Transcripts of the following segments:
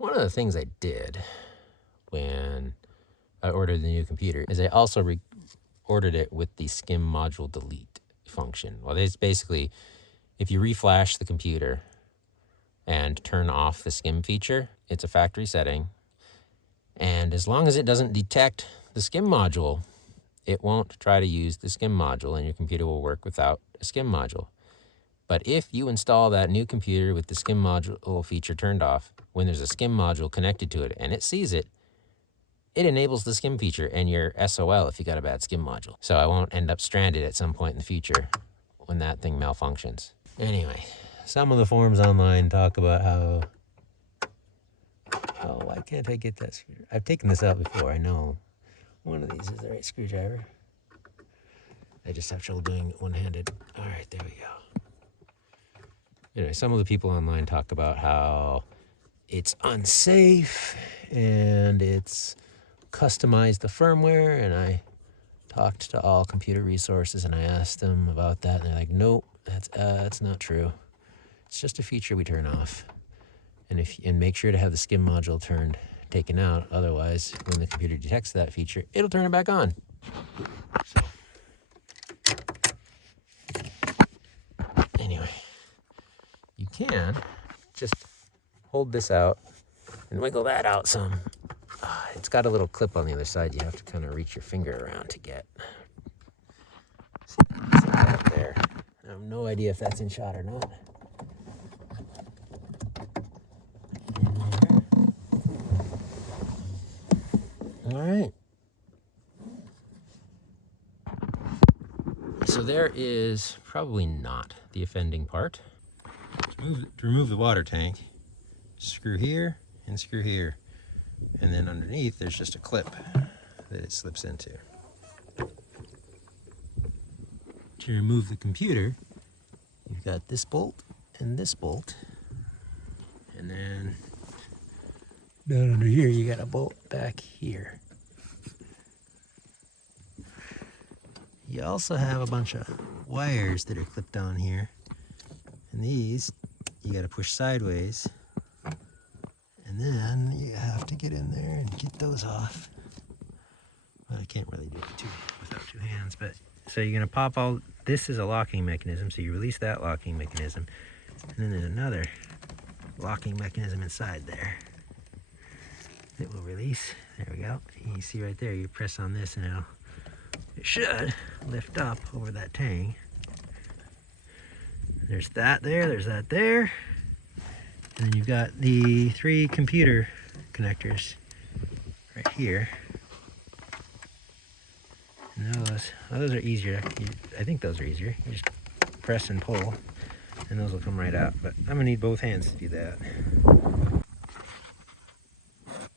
One of the things I did when I ordered the new computer is I also ordered it with the SKIM module delete function. Well, it's basically, if you reflash the computer and turn off the SKIM feature, it's a factory setting. And as long as it doesn't detect the SKIM module, it won't try to use the SKIM module, and your computer will work without a SKIM module. But if you install that new computer with the SKIM module feature turned off, when there's a SKIM module connected to it and it sees it, it enables the SKIM feature, and you're SOL if you got a bad SKIM module. So I won't end up stranded at some point in the future when that thing malfunctions. Anyway, some of the forums online talk about how, oh, why can't I get that screwdriver? I've taken this out before, I know. One of these is the right screwdriver. I just have trouble doing it one-handed. All right, there we go. Anyway, some of the people online talk about how it's unsafe and it's customized the firmware, and I talked to All Computer Resources and I asked them about that, and they're like, nope, that's not true. It's just a feature we turn off. And make sure to have the SKIM module taken out, otherwise when the computer detects that feature, it'll turn it back on. So, anyway, you can just hold this out and wiggle that out some. It's got a little clip on the other side you have to kind of reach your finger around to get. See that up there. I have no idea if that's in shot or not. All right. So there is probably not the offending part. To remove the water tank, screw here and screw here. And then underneath there's just a clip that it slips into. To remove the computer, you've got this bolt and this bolt. And then down under here you got a bolt back here. You also have a bunch of wires that are clipped on here. And these you got to push sideways. And then you have to get in there and get those off. Well, I can't really do it without two hands, but so you're gonna pop all, this is a locking mechanism, so you release that locking mechanism. And then there's another locking mechanism inside there. It will release, there we go. You see right there, you press on this and it should lift up over that tang. There's that there, there's that there. And then you've got the 3 computer connectors right here. And those are easier. I think those are easier. You just press and pull, and those will come right out. But I'm gonna need both hands to do that. All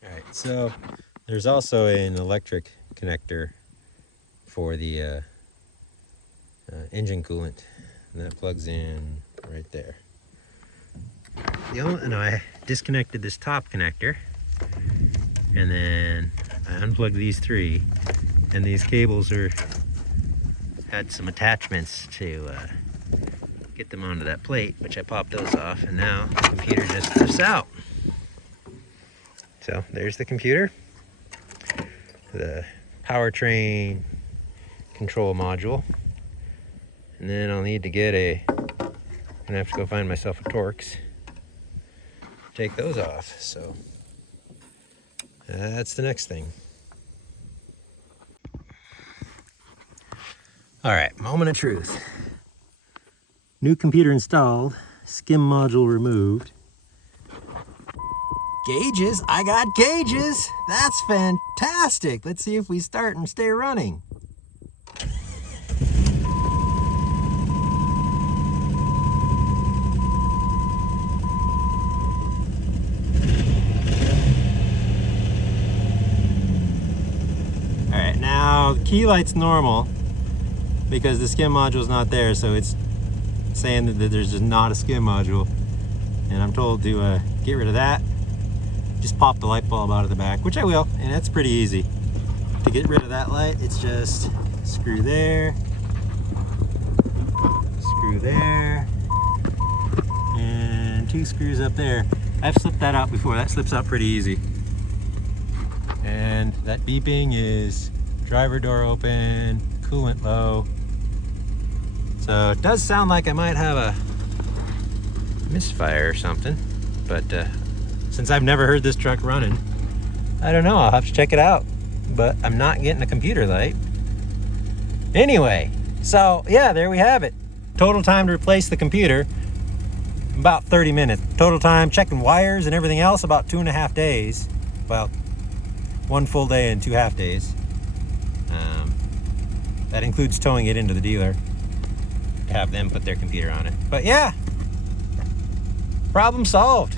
right, so there's also an electric connector for the engine coolant, and that plugs in right there. I disconnected this top connector, and then I unplugged these 3, and these cables had some attachments to get them onto that plate, which I popped those off, and now the computer just lifts out. So there's the computer, the powertrain control module, and then I'll need to get I'm gonna have to go find myself a Torx. Take those off, so that's the next thing. All right, moment of truth. New computer installed, SKIM module removed. Gauges, I got gauges. That's fantastic. Let's see if we start and stay running. Now, the key light's normal because the SKIM module's not there, so it's saying that there's just not a SKIM module. And I'm told to get rid of that. Just pop the light bulb out of the back, which I will, and that's pretty easy. To get rid of that light, it's just screw there, and 2 screws up there. I've slipped that out before. That slips out pretty easy. And that beeping is driver door open, coolant low. So it does sound like I might have a misfire or something, but since I've never heard this truck running, I don't know. I'll have to check it out, but I'm not getting a computer light. Anyway, so yeah, there we have it. Total time to replace the computer, about 30 minutes. Total time checking wires and everything else, about 2.5 days. Well, 1 full day and 2 half days. That includes towing it into the dealer to have them put their computer on it. But yeah, problem solved.